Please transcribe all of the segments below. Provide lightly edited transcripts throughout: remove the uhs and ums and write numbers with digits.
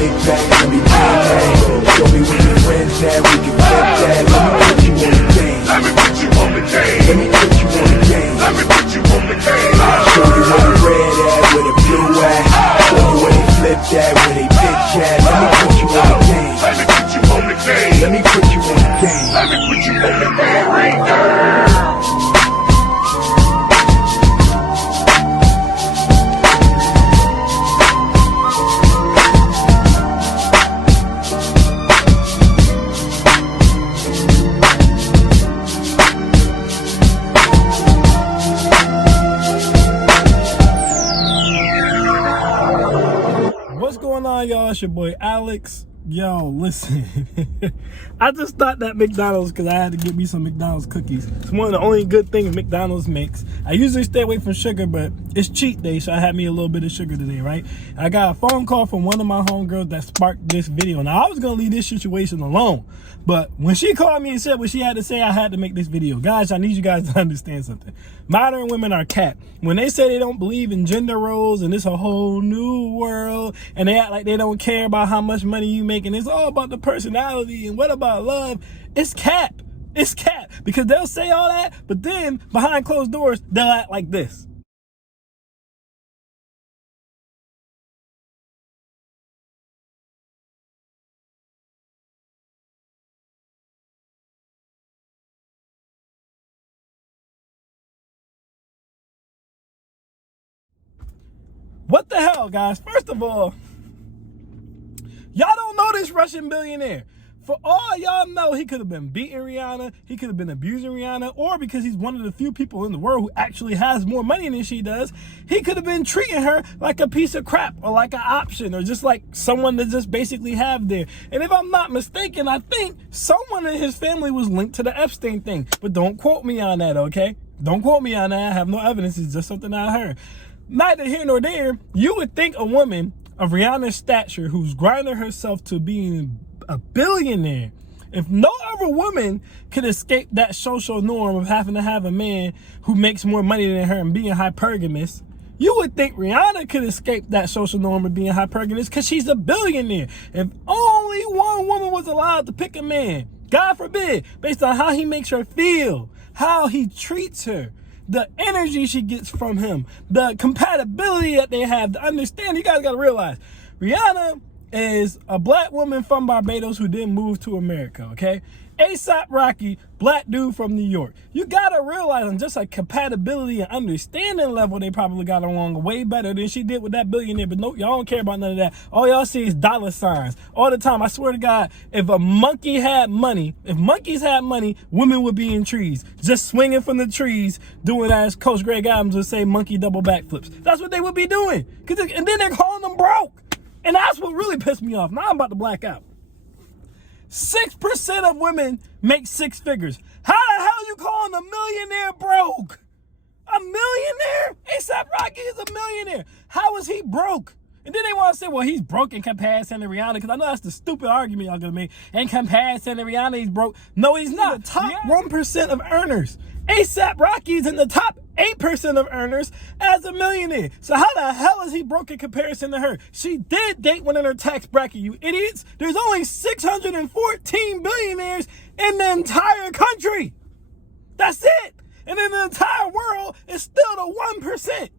big bag, let me bang bang. Show me where your friends at, we can flip that. Let me put you on the game. Let me put you on the game. Let me put you on the game. Let me put you on the game. Show you where the red at, where the blue at. Show you where they flip that, where they bitch at. Let me put you on the game. Let me put you on the game. Let me put you on the game. Let me put you on the game right now. What's going on, y'all? It's your boy Alex. Yo, listen. I just stopped at McDonald's because I had to get me some McDonald's cookies. It's one of the only good things McDonald's makes. I usually stay away from sugar, but it's cheat day, so I had me a little bit of sugar today, right? I got a phone call from one of my homegirls that sparked this video. Now, I was going to leave this situation alone, but when she called me and said what she had to say, I had to make this video. Guys, I need you guys to understand something. Modern women are cat. When they say they don't believe in gender roles and it's a whole new world, and they act like they don't care about how much money you make, and it's all about the personality and what about love, it's cap. It's cap. Because they'll say all that, but then behind closed doors, they'll act like this. What the hell, guys? First of all, y'all don't know this Russian billionaire. For all y'all know, he could have been beating Rihanna, he could have been abusing Rihanna, or because he's one of the few people in the world who actually has more money than she does, he could have been treating her like a piece of crap or like an option or just like someone to just basically have there. And if I'm not mistaken, I think someone in his family was linked to the Epstein thing. But don't quote me on that, okay? Don't quote me on that. I have no evidence. It's just something I heard. Neither here nor there, you would think a woman of Rihanna's stature who's grinding herself to being a billionaire, if no other woman could escape that social norm of having to have a man who makes more money than her and being hypergamous, you would think Rihanna could escape that social norm of being hypergamous because she's a billionaire. If only one woman was allowed to pick a man, God forbid, based on how he makes her feel, how he treats her, the energy she gets from him, the compatibility that they have, the understanding. You guys got to realize, Rihanna is a black woman from Barbados who didn't move to America, okay? ASAP Rocky, black dude from New York. You gotta realize on just a compatibility and understanding level, they probably got along way better than she did with that billionaire. But nope, y'all don't care about none of that. All y'all see is dollar signs all the time. I swear to God, if a monkey had money, if monkeys had money, women would be in trees, just swinging from the trees, doing as Coach Greg Adams would say, monkey double backflips. That's what they would be doing. And then they're calling them broke. And that's what really pissed me off. Now I'm about to black out. 6% of women make six figures. How the hell you calling a millionaire broke? A millionaire? ASAP Rocky is a millionaire. How is he broke? And then they want to say, well, he's broke in comparison to Rihanna, because I know that's the stupid argument y'all gonna make. In comparison to Rihanna, he's broke. No, he's not. Top 1% of earners. ASAP Rocky's in the top 8% of earners as a millionaire. So how the hell is he broke in comparison to her? She did date one in her tax bracket, you idiots. There's only 614 billionaires in the entire country. That's it. And in the entire world, it's still the 1%.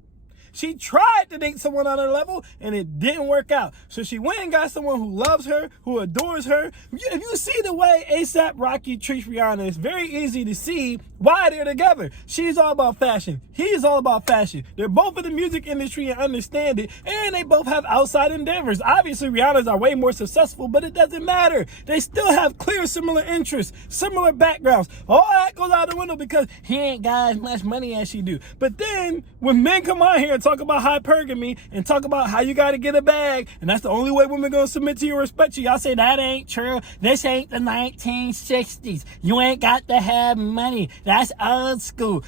She tried to date someone on her level, and it didn't work out. So she went and got someone who loves her, who adores her. If you see the way ASAP Rocky treats Rihanna, it's very easy to see why they're together. She's all about fashion. He's all about fashion. They're both in the music industry and understand it, and they both have outside endeavors. Obviously, Rihanna's are way more successful, but it doesn't matter. They still have clear similar interests, similar backgrounds. All that goes out the window because he ain't got as much money as she do. But then, when men come out here and talk about hypergamy and talk about how you got to get a bag, and that's the only way women gonna submit to you or respect you, y'all say that ain't true. This ain't the 1960s. You ain't got to have money. That's old school.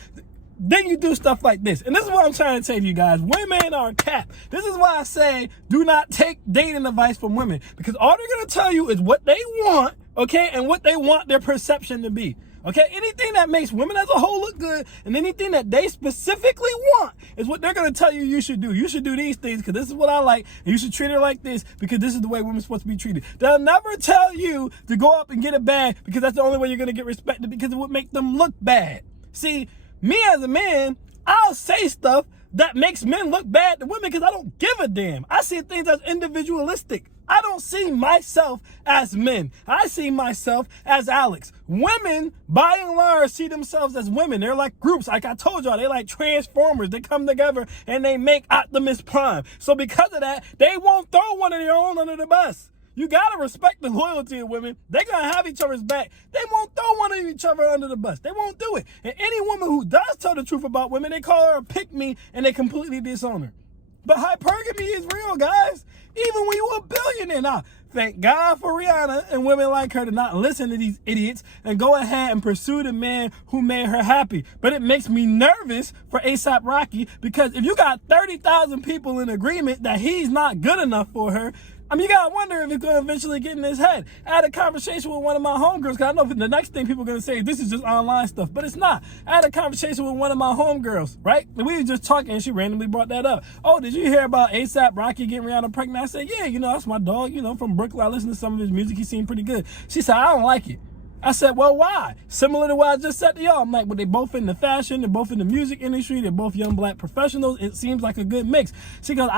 Then you do stuff like this. And this is what I'm trying to say to you guys. Women are cap. This is why I say do not take dating advice from women, because all they're going to tell you is what they want, okay, and what they want their perception to be. Okay, anything that makes women as a whole look good and anything that they specifically want is what they're gonna tell you should do. You should do these things because this is what I like, and you should treat her like this because this is the way women's supposed to be treated. They'll never tell you to go up and get it bad because that's the only way you're gonna get respected because it would make them look bad. See, me as a man, I'll say stuff that makes men look bad to women because I don't give a damn. I see things as individualistic. I don't see myself as men. I see myself as Alex. Women, by and large, see themselves as women. They're like groups. Like I told y'all, they're like Transformers. They come together and they make Optimus Prime. So because of that, they won't throw one of their own under the bus. You gotta respect the loyalty of women. They're gonna have each other's back. They won't throw one of each other under the bus. They won't do it. And any woman who does tell the truth about women, they call her a pick-me and they completely disown her. But hypergamy is real, guys. Even when you're a billionaire. Now, thank God for Rihanna and women like her to not listen to these idiots and go ahead and pursue the man who made her happy. But it makes me nervous for ASAP Rocky because if you got 30,000 people in agreement that he's not good enough for her, I mean, you gotta wonder if it's gonna eventually get in his head. I had a conversation with one of my homegirls, because I know the next thing people are gonna say, this is just online stuff, but it's not. I had a conversation with one of my homegirls, right? And we were just talking, and she randomly brought that up. Oh, did you hear about ASAP Rocky getting Rihanna pregnant? I said, yeah, that's my dog, from Brooklyn. I listen to some of his music. He seemed pretty good. She said, I don't like it. I said, well, why? Similar to what I just said to y'all. I'm like, well, they both in the fashion, they're both in the music industry, they're both young black professionals. It seems like a good mix. She goes,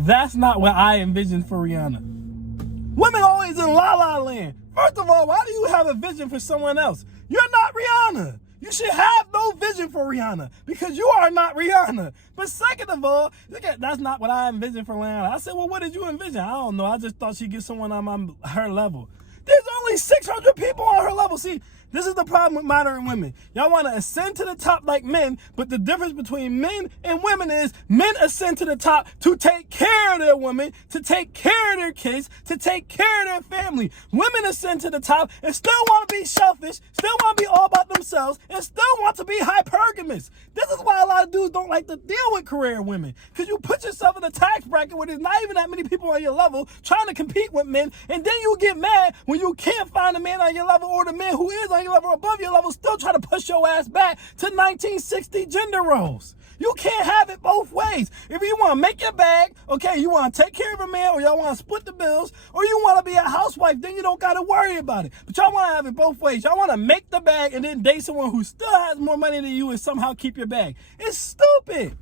that's not what I envisioned for Rihanna. Women always in la la land. First of all, why do you have a vision for someone else? You're not Rihanna. You should have no vision for Rihanna because you are not Rihanna. But second of all, that's not what I envisioned for Rihanna. I said, well, what did you envision? I don't know. I just thought she'd get someone on her level. There's only 600 people on her level. See, this is the problem with modern women. Y'all want to ascend to the top like men, but the difference between men and women is men ascend to the top to take care of their women, to take care of their kids, to take care of their family. Women ascend to the top and still want to be selfish, still want to be all about themselves, and still want to be hypergamous. This is why a lot of dudes don't like to deal with career women, because you put yourself in a tax bracket where there's not even that many people on your level trying to compete with men, and then you get mad when you can't find a man on your level or the man who is on your level or above your level still try to push your ass back to 1960 gender roles. You can't have it both ways. If you want to make your bag, okay, you want to take care of a man, or y'all want to split the bills, or you want to be a housewife, then you don't got to worry about it. But y'all want to have it both ways. Y'all want to make the bag and then date someone who still has more money than you and somehow keep your bag. It's stupid.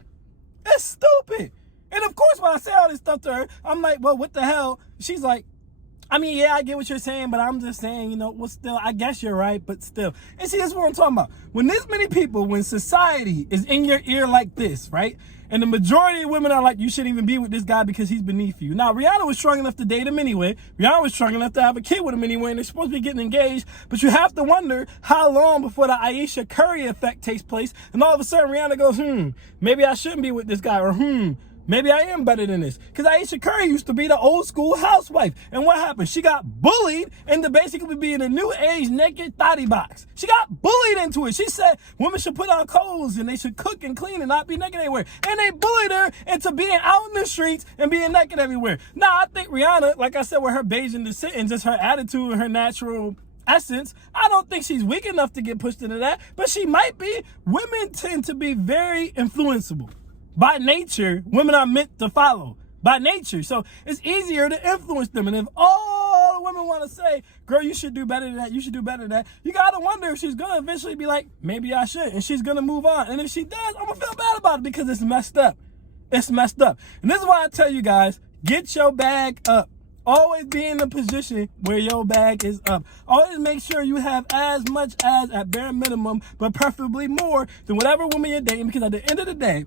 It's stupid. And of course, when I say all this stuff to her, I'm like, well, what the hell? She's like, I mean, yeah, I get what you're saying, but I'm just saying, well, still, I guess you're right, but still. And see, that's what I'm talking about. When this many people, when society is in your ear like this, right? And the majority of women are like, you shouldn't even be with this guy because he's beneath you. Now, Rihanna was strong enough to date him anyway. Rihanna was strong enough to have a kid with him anyway, and they're supposed to be getting engaged. But you have to wonder how long before the Aisha Curry effect takes place. And all of a sudden, Rihanna goes, maybe I shouldn't be with this guy, or maybe I am better than this. Because Aisha Curry used to be the old school housewife. And what happened? She got bullied into basically being a new age naked thotty box. She got bullied into it. She said women should put on clothes and they should cook and clean and not be naked everywhere. And they bullied her into being out in the streets and being naked everywhere. Now, I think Rihanna, like I said, with her Bayesian descent and just her attitude and her natural essence, I don't think she's weak enough to get pushed into that. But she might be. Women tend to be very influenceable. By nature, women are meant to follow. By nature. So it's easier to influence them. And if all women want to say, girl, you should do better than that, you should do better than that, you got to wonder if she's going to eventually be like, maybe I should. And she's going to move on. And if she does, I'm going to feel bad about it because it's messed up. It's messed up. And this is why I tell you guys, get your bag up. Always be in the position where your bag is up. Always make sure you have as much as, at bare minimum, but preferably more than whatever woman you're dating, because at the end of the day,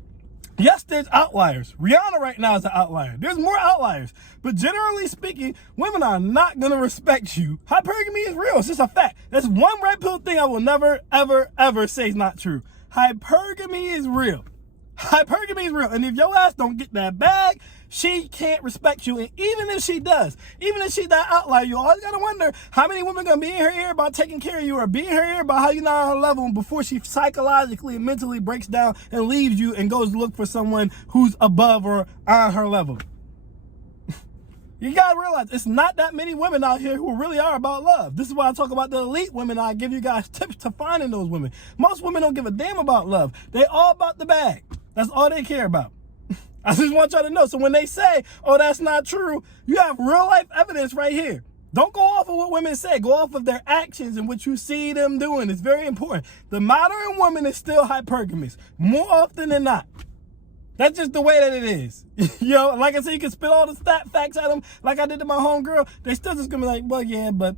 yes, there's outliers. Rihanna right now is an outlier. There's more outliers. But generally speaking, women are not going to respect you. Hypergamy is real. It's just a fact. That's one red pill thing I will never, ever, ever say is not true. Hypergamy is real. Hypergamy is real. And if your ass don't get that bag, she can't respect you. And even if she does, even if she's that outlier, you always got to wonder how many women going to be in her ear about taking care of you, or be in her ear about how you're not on her level before she psychologically and mentally breaks down and leaves you and goes to look for someone who's above or on her level. You gotta realize it's not that many women out here who really are about love. This is why I talk about the elite women. I give you guys tips to finding those women. Most women don't give a damn about love. They all about the bag. That's all they care about. I just want y'all to know. So when they say, oh, that's not true, you have real life evidence right here. Don't go off of what women say. Go off of their actions and what you see them doing. It's very important. The modern woman is still hypergamous more often than not. That's just the way that it is. Yo, like I said, you can spit all the stat facts at them like I did to my homegirl. They still just gonna be like, well, yeah, but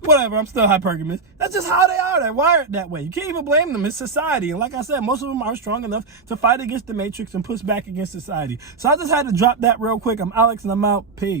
whatever, I'm still hypergamous. That's just how they are. They're wired that way. You can't even blame them. It's society. And like I said, most of them are strong enough to fight against the matrix and push back against society. So I just had to drop that real quick. I'm Alex and I'm out. Peace.